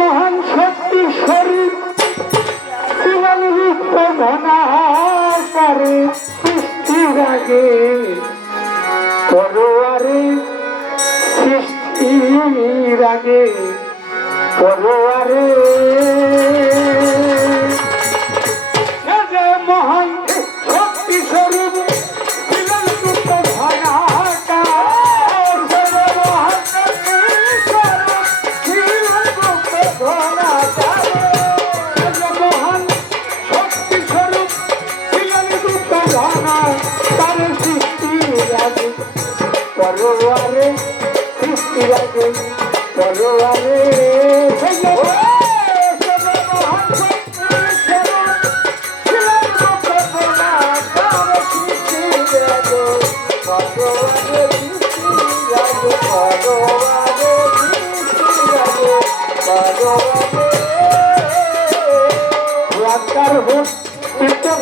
মহান শক্তি শরীর ছিলেন রূপ ঘনাকারে সৃষ্টির আগে পরোয়ারে সৃষ্টির আগে পরোয়ারে মহান শক্তি স্বরূপ ছিলেন রূপ ঘনাকার পরোয়ারে সৃষ্টির আগে পরোয়ারে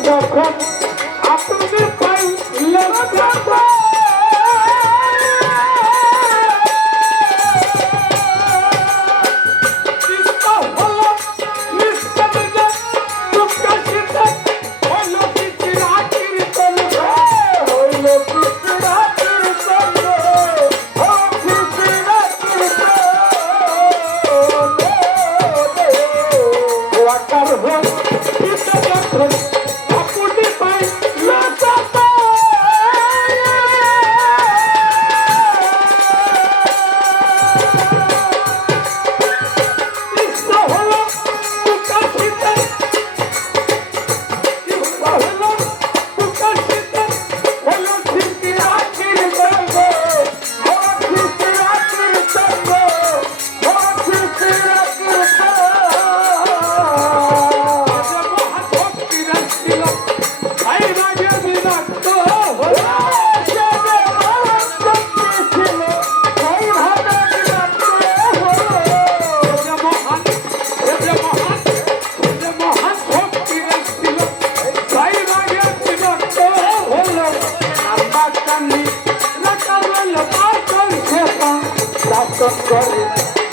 যখন আপনি পাই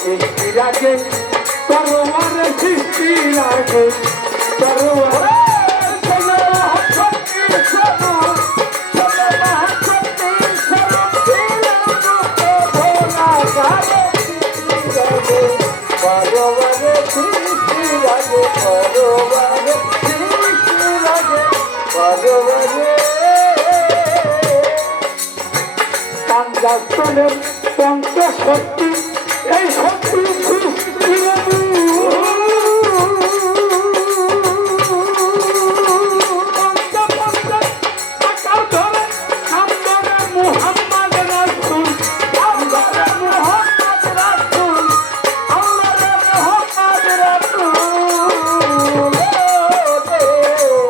সৃষ্টির আগে পরোয়ারে সৃষ্টির আগে পরোয়ারে পাঞ্জাবের পঞ্চ শক্তি এই শক্তি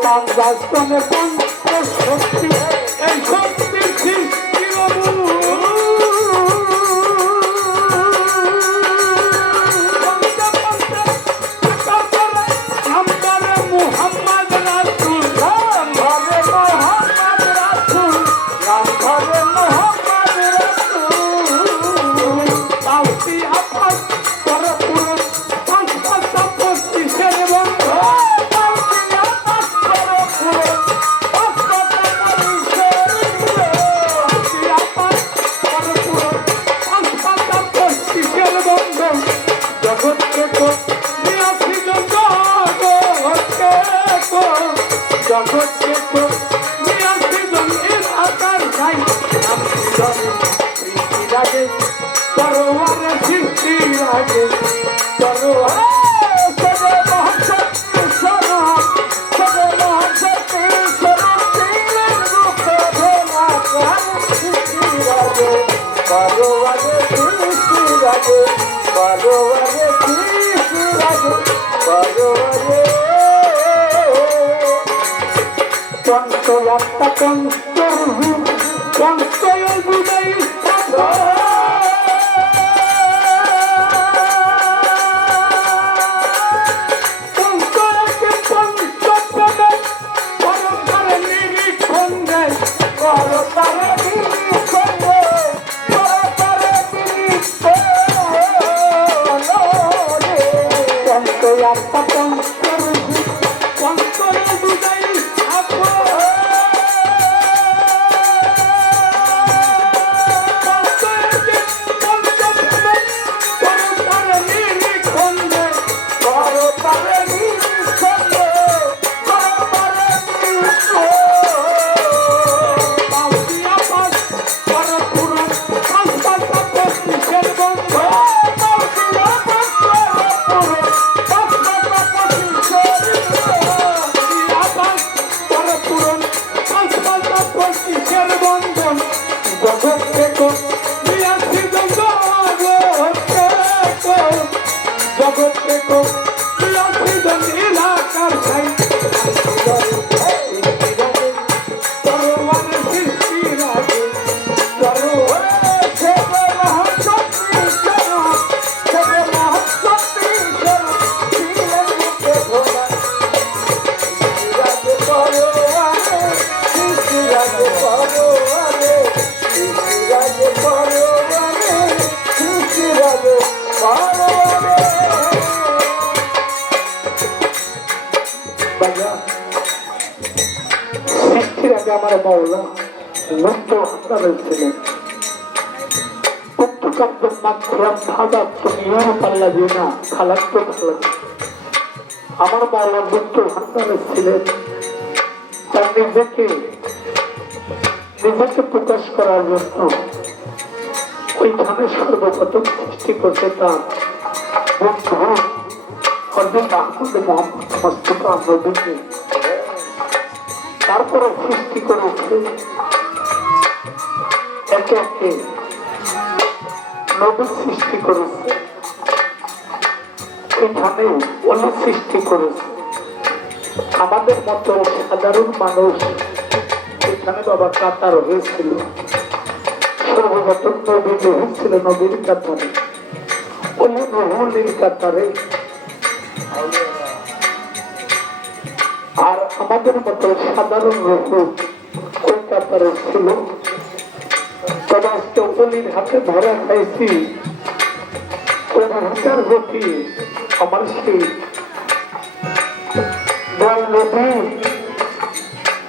পাঞ্জাবের পঞ্চ শক্তি এই শক্তি পরোয়ারে সৃষ্টির আগে পরোয়ারে পঞ্চ আত্মা পঞ্চরে বুঝাই আপো আমার মাওলা মুক্ত আপনারা ছিলেন পুত্রকাব্য মাত্রাম ভাগা তুমিও পাল্লা দিও না খালাক তো ভালো আমার মাওলা মুক্ত আপনারা ছিলেন তার নিজেকে প্রকাশ করার জন্য ওইখানে সর্বপ্রথম সৃষ্টি করছে তার বন্ধু হযরত আহমদ মুহাম্মদ মুস্তাফা নবীকে তারপরে সৃষ্টি করেছে একে একে নবী সৃষ্টি করেছে এখানে অন্য সৃষ্টি করেছে আমাদের মতো সাধারণ মানুষ এখানে বাবা কাতার হয়েছিল সর্বপ্রথম নবী হয়েছিল নবীর কাতারে অলি রহুলির কাতারে আর আমাদের মতো সাধারণ রহু ওই কাতারে ছিল তবে আজকে অলির হাতে ধরা খাইছি ওই হাতার গতি আমার সেই নদী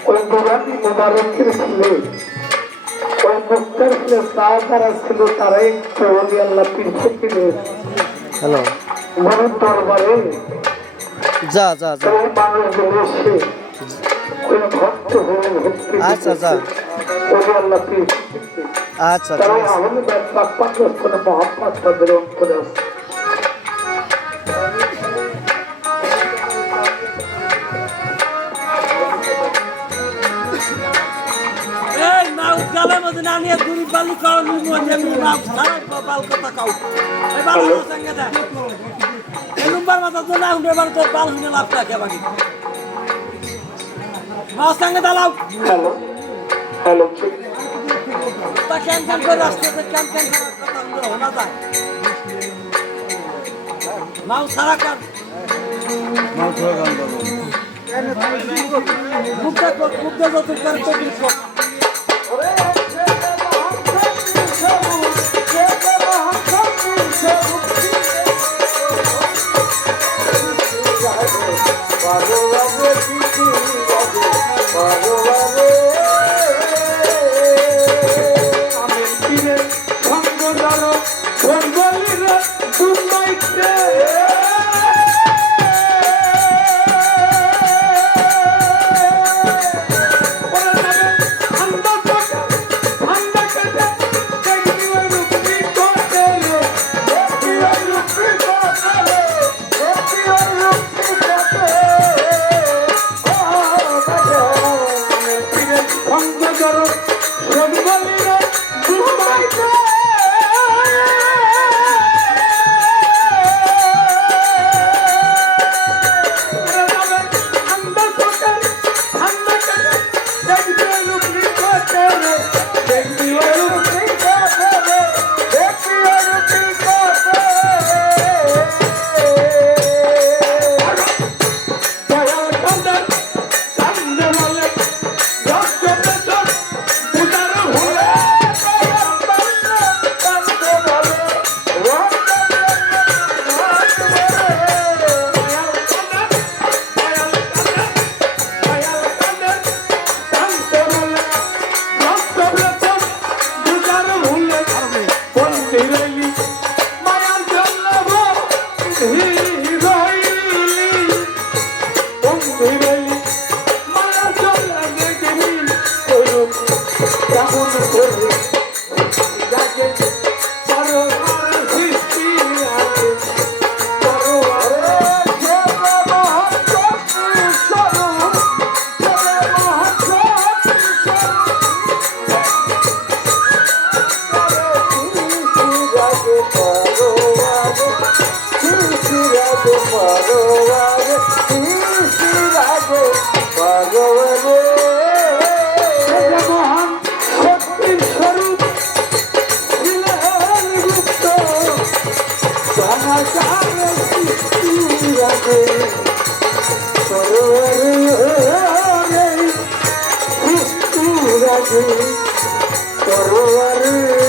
ওই নুরানি মুবারকের ছেলে ওই মুক্তার ছেলে যারা ছিল তারাই ওলি আল্লাহ পীর ফকিরের হ্যালো মনের দরবারে যা যা যা মানুষগুলো এসে ওই ভক্ত হয়ে ভক্তি আচ্ছা যা ওলি আল্লাহ পীর আচ্ছা তারা আমাদের পাকপাত্রস্থলে মহাপাত তাদের অন্তরে আছে গালের মধ্যে না নিয়ে দুই বালু কারো বাল কথা কাউ এই বাল সঙ্গে দেয় এই নম্বর মাথা তো না উঠে এবার তোর বাল শুনে লাভ থাকে বাকি মাছ সঙ্গে দালাও হ্যালো হ্যালো তা কেন কেন করে আসতে কেন কেন কথা শোনা যায় মাউ সারা কর মাউ সারা গান গাবো মুখটা যত করে তো দিস ফিরাইলি মায়া চলে দেখবি করুক কেমন করে যাকে বড় আর সৃষ্টি আছে বড় মহান শক্তির স্বরূপ ছিলেন গুপ্ত জানাজারে সৃষ্টি রাখে সরোবরে সৃষ্টি রাখে সরোবরে